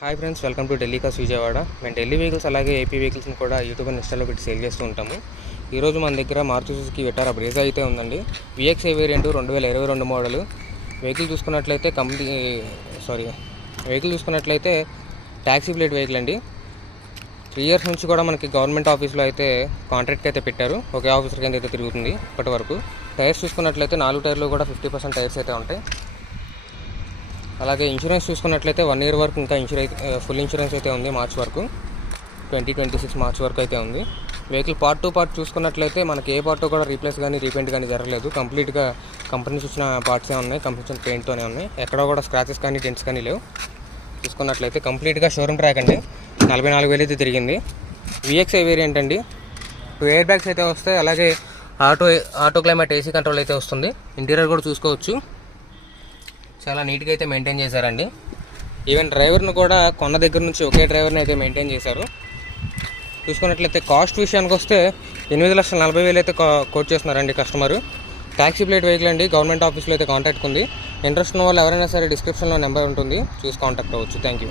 Hi friends, welcome to Delhi cars Vijayawada. మేము Delhi vehicles అలాగే AP వెహికల్స్ని కూడా యూట్యూబ్ అండ్ ఇన్స్టాలో పెట్టి సేల్ చేస్తూ ఉంటాము. ఈరోజు మన దగ్గర మారుతి సుజుకి విటారా బ్రేజా అయితే ఉందండి. VXi variant 2022 model. వెహికల్ చూసుకున్నట్లయితే ట్యాక్సీ ప్లేట్ వెహికల్ అండి. 3 years నుంచి కూడా మనకి గవర్నమెంట్ ఆఫీస్లో అయితే కాంట్రాక్ట్ అయితే పెట్టారు. ఒకే ఆఫీసర్ కింద అయితే తిరుగుతుంది ఇప్పటి వరకు. టైర్స్ చూసుకున్నట్లయితే 4 టైర్లు కూడా 50% టైర్స్ అయితే ఉంటాయి. అలాగే ఇన్సూరెన్స్ చూసుకున్నట్లయితే 1 year వరకు ఇంకా ఫుల్ ఇన్సూరెన్స్ అయితే ఉంది. మార్చ్ వరకు 2026 మార్చ్ వరకు అయితే ఉంది. వెహికల్ పార్ట్ టు పార్ట్ చూసుకున్నట్లయితే మనకి ఏ పార్ట్ కూడా రీప్లేస్ కానీ రీపెయింట్ కానీ జరగలేదు. కంప్లీట్గా కంపెనీస్ ఇచ్చిన పార్ట్సే ఉన్నాయి, కంపెనీ ఇచ్చిన పెయింట్తోనే ఉన్నాయి. ఎక్కడ కూడా స్క్రాచెస్ కానీ డెంట్స్ కానీ లేవు. చూసుకున్నట్లయితే కంప్లీట్గా షోరూమ్ ట్రాక్ అండి. 44,000 అయితే తిరిగింది. VXi వేరియంట్ అండి. 2 ఎయిర్ బ్యాగ్స్ అయితే వస్తాయి. అలాగే ఆటో క్లైమేట్ AC కంట్రోల్ అయితే వస్తుంది. ఇంటీరియర్ కూడా చూసుకోవచ్చు, చాలా నీట్గా అయితే మెయింటైన్ చేశారండి. ఈవెన్ డ్రైవర్ను కూడా కొన్న దగ్గర నుంచి ఒకే డ్రైవర్ని అయితే మెయింటైన్ చేశారు. చూసుకున్నట్లయితే కాస్ట్ విషయానికి వస్తే 8,40,000 అయితే కోట్ చేస్తున్నారండి కస్టమరు. ట్యాక్సీ ప్లేట్ వెహికల్ అండి. గవర్నమెంట్ ఆఫీస్లో అయితే కాంటాక్ట్ ఉంది. ఇంట్రెస్ట్ ఉన్న వాళ్ళు ఎవరైనా సరే డిస్క్రిప్షన్లో నెంబర్ ఉంటుంది, చూసి కాంటాక్ట్ అవ్వచ్చు. Thank you.